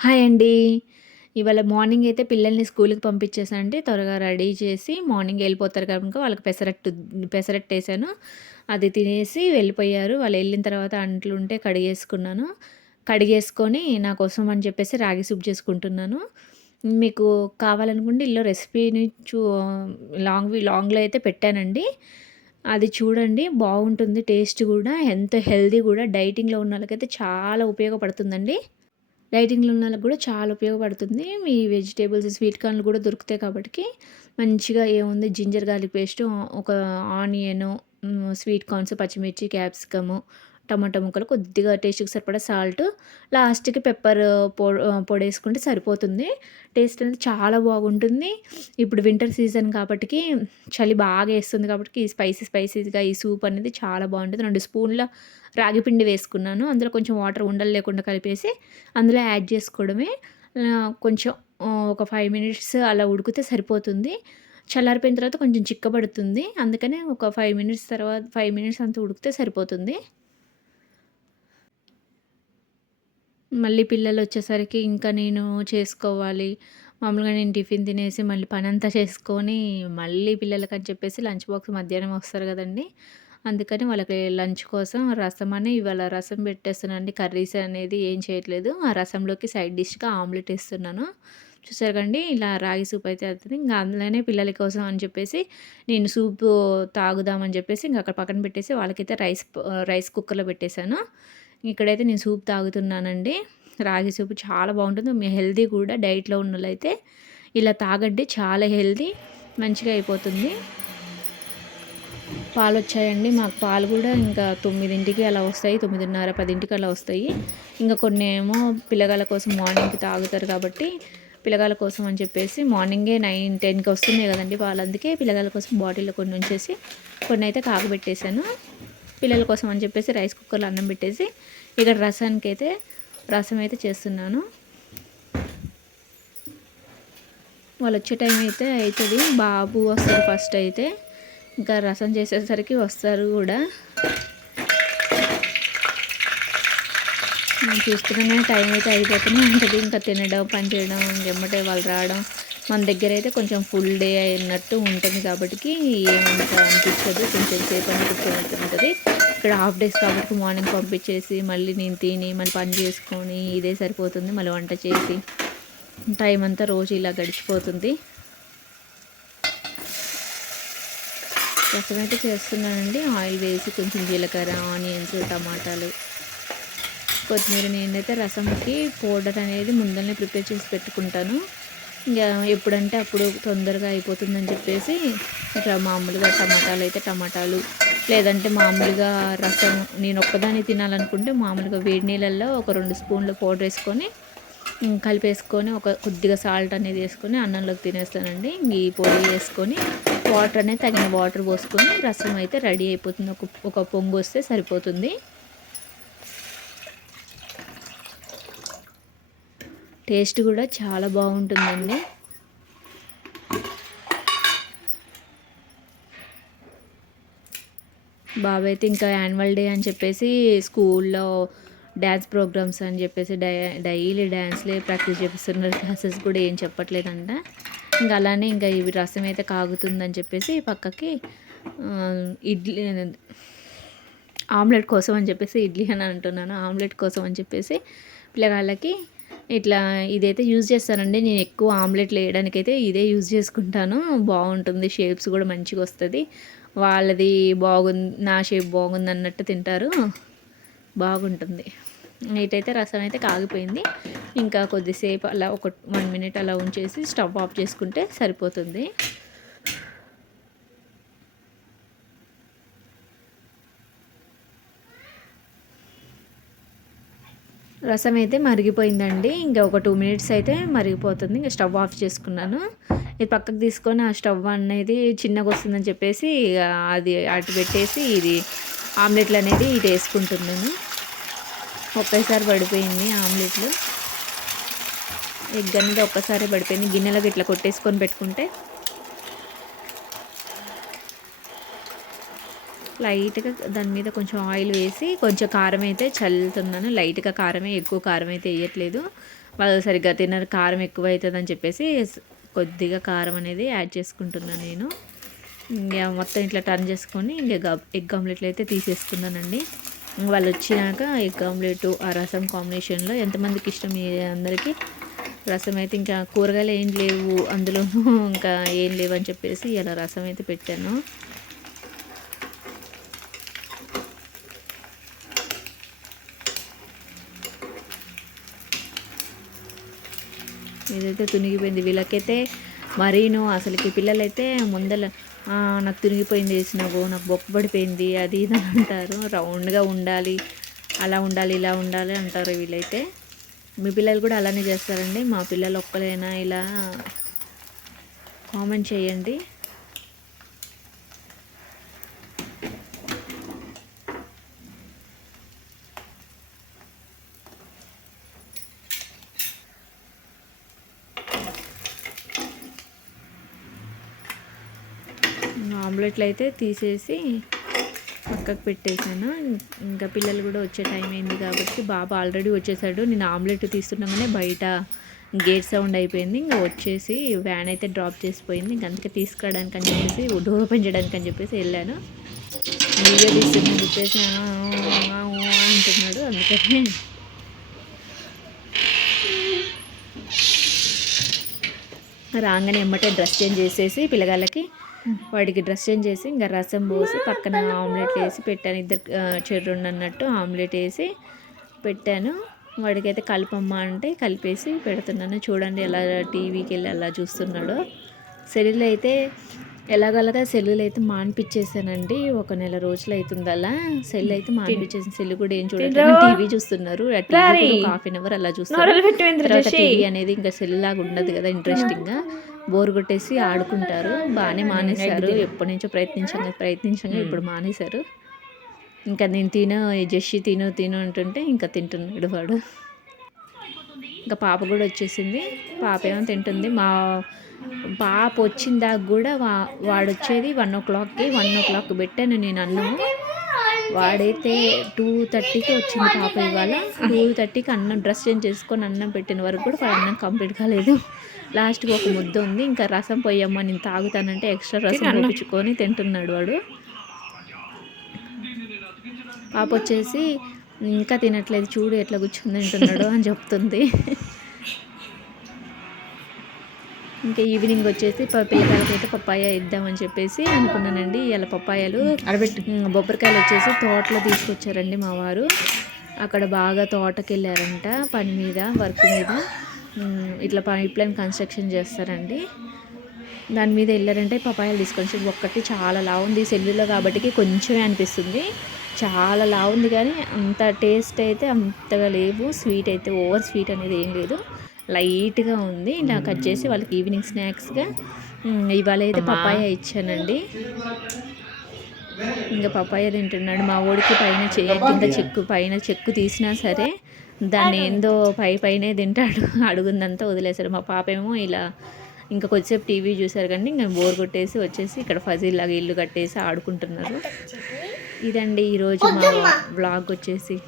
Hi అండి. ఇవాళ morning అయితే పిల్లల్ని స్కూలుకి పంపించేసానండి. త్వరగా రెడీ చేసి మార్నింగ్ ఎళ్ళిపోతారు కనుక వాళ్ళకి పెసరట్టేసాను. అది తినేసి వెళ్ళిపోయారు. వాళ్ళెళ్ళిన తర్వాత అంట్లుంటే కడిగేసుకున్నాను. కడిగేసుకొని నా కోసం అని చెప్పేసి రాగి సూప్ చేసుకుంటున్నాను. మీకు కావాలనుకుంటే ఈలో రెసిపీని లాంగ్‌లో అయితే పెట్టానండి. అది చూడండి బాగుంటుంది టేస్ట్ గూడా. హెల్తీ గూడా డైటింగ్‌లో ఉన్నోళ్ళకైతే చాలా ఉపయోగపడుతుందండి. డైటింగ్‌లో ఉన్నోళ్ళకి గూడా చాలా ఉపయోగపడుతుంది. ఈ వెజిటబుల్స్, స్వీట్ కార్న్‌లు గూడా దొరుకుతాయి కాబట్టికి మంచిగా ఏముంది జింజర్ గార్లిక్ పేస్టు, ఒక ఆనియను, స్వీట్ కార్న్స్, పచ్చిమిర్చి, క్యాప్సికము, టమాటా ముక్కలు, కొద్దిగా టేస్ట్‌కి సరిపడా సాల్టు, లాస్ట్‌కి పొడేసుకుంటే సరిపోతుంది. టేస్ట్ అనేది చాలా బాగుంటుంది. ఇప్పుడు వింటర్ సీజన్ కాబట్టికి చలి బాగా ఏస్తుంది కాబట్టికి ఈ స్పైసీగా ఈ సూప్ అనేది చాలా బావుంటది. 2 స్పూన్ల రాగి పిండి వేసుకున్నాను. అందులో కొంచెం వాటర్ ఉండలు లేకుండా కలిపేసి అందులో యాడ్ చేసుకోవడమే. కొంచెం ఒక 5 మినిట్స్ అలా ఉడికితే సరిపోతుంది. చల్లారిపోయిన తర్వాత కొంచెం చిక్కబడుతుంది. అందుకనే ఒక 5 మినిట్స్ అంతా ఉడికితే సరిపోతుంది. మళ్ళీ పిల్లలొచ్చేసరికి ఇంకా నేను చేసుకోవాలి. మామూలుగా నేను టిఫిన్ తినేసి మళ్ళీ పనంతా చేసుకొని, మళ్ళీ పిల్లలకని చెప్పేసి లంచ్ బాక్స్ మధ్యాహ్నం వస్తారు గదండీ! అందుకని వాళ్ళకి లంచ్ కోసం రసమని ఇవాళ రసం పెట్టేస్తున్నానండి. కర్రీస్ అనేది ఏం చేయట్లేదు. ఆ రసంలోకి సైడ్ డిష్‌గా ఆమ్లెట్ ఏస్తున్నాను. చూసారు కండి ఇలా రాగి సూప్ అయితే అవుతది. ఇంక అందులోనే పిల్లల కోసం అని చెప్పేసి నేను సూపు తాగుదామని చెప్పేసి ఇంక అక్కడ పక్కన పెట్టేసి వాళ్ళకైతే రైస్ కుక్కర్‌లో పెట్టేసాను. ఇక్కడైతే నేను సూప్ తాగుతున్నానండి. రాగి సూప్ చాలా బావుంటుంది. హెల్తీ కూడా డైట్‌లో ఉన్నోళ్ళైతే ఇలా తాగండి. చాలా హెల్తీ. మంచిగా అయిపోతుంది. పాలొచ్చాయండి. మాకు పాలు గూడా ఇంకా 9కి అలా వస్తాయి. 9:30, 10కి అలా వస్తాయి. ఇంకా కొన్నేమో పిల్లగాళ్ళ కోసం మార్నింగ్‌కి తాగుతారు కాబట్టి, పిల్లగాళ్ళ కోసం అని చెప్పేసి మార్నింగే 9, 10కి వస్తున్నాయి గదండీ పాలు. అందుకే పిల్లగాళ్ళ కోసం బాటిల్‌లో కొన్ని ఉంచేసి, కొన్నైతే కాగబెట్టేసాను. పిల్లల కోసం అని చెప్పేసి రైస్ కుక్కర్‌లో అన్నం పెట్టేసి, ఇక్కడ రసం అయితే చేస్తున్నాను. వాళ్ళొచ్చే టైం అయితే అయితది. బాబు వస్తాడు ఫస్ట్ అయితే. ఇంకా రసం చేసేసరికి వస్తారు గూడా. చూస్తూనే టైం అయితే అయిపోతూనే ఉంటది. ఇంకా తినడం, పని చేయడం, ఇంకెమ్మటే వాళ్ళు రావడం. మన దగ్గరైతే కొంచెం ఫుల్ డే అయినట్టు ఉంటుంది కాబట్టికి ఏమంత అనిపించదు. కొంచెం సేపని కూర్చోనట్టు ఉంటది. ఇక్కడ హాఫ్ డేస్ కాబట్టి మార్నింగ్ పంపించేసి, మళ్ళీ నేను తిని, మళ్ళీ పని చేసుకొని ఇదే సరిపోతుంది. మళ్ళీ వంట చేసి, టైం అంతా రోజు ఇలా గడిచిపోతుంది. రసం అయితే చేస్తున్నానండి. ఆయిల్ వేసి కొంచెం జీలకర్ర, ఆనియన్స్, టమాటాలు, కొత్తిమీర. నేనైతే రసంకి పౌడర్ అనేది ముందరనే ప్రిపేర్ చేసి పెట్టుకుంటాను. ఇంకా ఎప్పుడంటే అప్పుడు తొందరగా అయిపోతుందని చెప్పేసి ఇట్లా మామూలుగా టమాటాలు, లేదంటే మామూలుగా రసం నేను ఒక్కదాన్ని తినాలనుకుంటే మామూలుగా వేడి నీళ్ళల్లో ఒక 2 స్పూన్లు పౌడర్ వేసుకొని కలిపేసుకొని కొద్దిగా సాల్ట్ అనేది వేసుకొని అన్నంలోకి తినేస్తానండి. ఈ పొడి వేసుకొని వాటర్ అనేది తగిన వాటర్ పోసుకొని రసం అయితే రెడీ అయిపోతుంది. ఒక పొంగు వస్తే సరిపోతుంది. టేస్ట్ కూడా చాలా బాగుంటుందండి. బాబైతే ఇంకా యాన్యువల్ డే అని చెప్పేసి స్కూల్లో డ్యాన్స్ ప్రోగ్రామ్స్ అని చెప్పేసి డైలీ డ్యాన్స్లే ప్రాక్టీస్ చేపిస్తున్నారు. క్లాసెస్ కూడా ఏం చెప్పట్లేదంట. ఇంకా అలానే ఇంకా ఇవి రసం అయితే కాగుతుందని చెప్పేసి పక్కకి ఇడ్లీ ఆమ్లెట్ కోసం అని చెప్పేసి ఇడ్లీ అని అంటున్నాను. ఆమ్లెట్ కోసం అని చెప్పేసి పిల్లగాళ్ళకి ఇట్లా ఇదైతే యూజ్ చేస్తానండి. నేను ఎక్కువ ఆమ్లెట్లు వేయడానికైతే ఇదే యూజ్ చేసుకుంటాను. బాగుంటుంది. షేప్స్ కూడా మంచిగా వస్తుంది. వాళ్ళది నా షేప్ బాగుంది అన్నట్టు తింటారు. బాగుంటుంది. ఇటైతే రసం అయితే కాగిపోయింది. ఇంకా కొద్దిసేపు అలా ఒక 1 మినిట్ అలా ఉంచేసి స్టవ్ ఆఫ్ చేసుకుంటే సరిపోతుంది. రసం అయితే మరిగిపోయిందండి. ఇంకా ఒక 2 మినిట్స్ అయితే మరిగిపోతుంది. ఇంకా స్టవ్ ఆఫ్ చేసుకున్నాను. ఇది పక్కకు తీసుకొని ఆ స్టవ్ అనేది చిన్నగా వస్తుందని చెప్పేసి అది అటు పెట్టేసి ఇది ఆమ్లెట్లు అనేది ఇటు వేసుకుంటున్నాను. ఒకేసారి పడిపోయింది ఆమ్లెట్లు. ఎగ్ అనేది ఒక్కసారి పడిపోయింది. గిన్నెలకు ఇట్లా కొట్టేసుకొని పెట్టుకుంటే లైట్‌గా దాని మీద కొంచెం ఆయిల్ వేసి కొంచెం కారం అయితే చల్లుతున్నాను. లైట్‌గా కారమే, ఎక్కువ కారం అయితే ఎయ్యట్లేదు. వాళ్ళు సరిగ్గా తినరు, కారం ఎక్కువ అవుతుందని చెప్పేసి కొద్దిగా కారం అనేది యాడ్ చేసుకుంటున్నాను నేను. ఇంకా మొత్తం ఇట్లా టర్న్ చేసుకొని ఇంకా ఎగ్ ఆమ్లెట్లు అయితే తీసేసుకున్నానండి. వాళ్ళు వచ్చినాక ఎగ్ ఆమ్లెట్ ఆ రసం కాంబినేషన్లో ఎంతమందికి ఇష్టం అందరికీ. రసం అయితే ఇంకా కూరగాయలు ఏం లేవు అందులోనూ, ఇంకా ఏం లేవు అని చెప్పేసి ఇలా రసం అయితే పెట్టాను. ఇదైతే తునిగిపోయింది వీళ్ళకైతే మరీను. అసలుకి పిల్లలైతే ముందల నాకు తునిగిపోయింది వేసినావు, నాకు బొప్ప పడిపోయింది అది ఇది అంటారు. రౌండ్గా ఉండాలి, అలా ఉండాలి, ఇలా ఉండాలి అంటారు వీళ్ళైతే. మీ పిల్లలు కూడా అలానే చేస్తారండి? మా పిల్లలు ఒక్కలేనా ఇలా? కామెంట్ చేయండి. ఆమ్లెట్లు అయితే తీసేసి పక్కకు పెట్టేశాను. ఇంకా పిల్లలు కూడా వచ్చే టైం అయింది కాబట్టి బాబు ఆల్రెడీ వచ్చేసాడు. నేను ఆమ్లెట్ తీస్తుండగానే బయట గేట్ సౌండ్ అయిపోయింది. ఇంకా వచ్చేసి వ్యాన్ అయితే డ్రాప్ చేసిపోయింది. ఇంక అందుకే తీసుకురావడానికి అని చెప్పేసి డోర్ ఓపెన్ చేయడానికి అని చెప్పేసి వెళ్ళాను. వీడియో తీస్తుందని చెప్పేసి అంటున్నాడు. అందుకని రాగానే ఎమ్మటే డ్రెస్ చేంజ్ చేసేసి పిల్లగాళ్ళకి వాడికి డ్రెస్ చేంజ్ చేసి ఇంకా రసం పోసి పక్కన ఆమ్లెట్ వేసి పెట్టాను. ఇద్దరు చెర్రుండి అన్నట్టు ఆమ్లెట్ వేసి పెట్టాను. వాడికైతే కలపమ్మ అంటే కలిపేసి పెడుతున్నాను. చూడండి ఎలా టీవీకి వెళ్ళి అలా చూస్తున్నాడు. సెల్లులు అయితే ఎలాగలగా సెల్లులు అయితే మానిపించేసానండి. ఒక నెల రోజులు అవుతుంది అలా సెల్ అయితే మానిపించేసిన. సెల్లు కూడా ఏం చూడండి, టీవీ చూస్తున్నారు. టీవీ ఒక ½ అవర్ అలా చూస్తారు. తర్వాత టీవీ అనేది ఇంకా సెల్ లాగా ఉండదు కదా, ఇంట్రెస్టింగ్గా బోర్ కొట్టేసి ఆడుకుంటారు. బాగానే మానేశారు. ఎప్పటి నుంచో ప్రయత్నించంగా ఇప్పుడు మానేశారు. ఇంకా నేను జెస్సి తిను అంటుంటే ఇంకా తింటున్నాడు వాడు. ఇంకా పాప కూడా వచ్చేసింది. పాప ఏమో తింటుంది. మా పాప వచ్చిందాక కూడా వాడు వచ్చేది 1 o'clockకి. 1 o'clock పెట్టాను నేను అన్నము. వాడైతే 2:30కి వచ్చింది పాప. ఇవాళ 2:30కి అన్నం డ్రెస్ చేంజ్ చేసుకొని అన్నం పెట్టిన వరకు కూడా వాడు అన్నం కంప్లీట్ కాలేదు. లాస్ట్కి ఒక ముద్ద ఉంది. ఇంకా రసం పోయమ్మా నేను తాగుతానంటే ఎక్స్ట్రా రసం పోయించుకొని తింటున్నాడు వాడు. పాప వచ్చేసి ఇంకా తినట్లేదు, చూడు ఎట్లా కూర్చుని తింటున్నాడు అని చెప్తుంది. ఇంకా ఈవినింగ్ వచ్చేసి పిల్లకాయలకైతే పప్పాయ ఇద్దామని చెప్పేసి అనుకున్నానండి. ఇలా పప్పాయలు బొబ్బరికాయలు వచ్చేసి తోటలో తీసుకొచ్చారండి మా వారు. అక్కడ బాగా తోటకి వెళ్ళారంట పని మీద, వర్క్ మీద. ఇట్లా పైప్ లైన్ కన్స్ట్రక్షన్ చేస్తారండి, దాని మీద వెళ్ళారంటే పపాయాలు తీసుకొని ఒక్కటి చాలా లావు ఉంది. సెల్లులో కాబట్టి కొంచెమే అనిపిస్తుంది, చాలా లావు ఉంది. కానీ అంత టేస్ట్ అయితే అంతగా లేవు. స్వీట్ అయితే ఓవర్ స్వీట్ అనేది ఏం లేదు, లైట్గా ఉంది. ఇలా కట్ చేసి వాళ్ళకి ఈవినింగ్ స్నాక్స్గా ఇవాళ అయితే పపాయ ఇచ్చానండి. ఇంకా పపాయ తింటున్నాడు మా ఓడికి. పైన చెక్కు తీసినా సరే దాన్ని ఏందో పైనే తింటాడు. అడుగుందంతా వదిలేశారు. మా పాప ఏమో ఇలా ఇంకా కొద్దిసేపు టీవీ చూసారు కానీ ఇంకా బోర్ కొట్టేసి వచ్చేసి ఇక్కడ ఫజీల్లాగా ఇల్లు కట్టేసి ఆడుకుంటున్నారు. ఇదండి ఈరోజు మా వ్లాగ్ వచ్చేసి.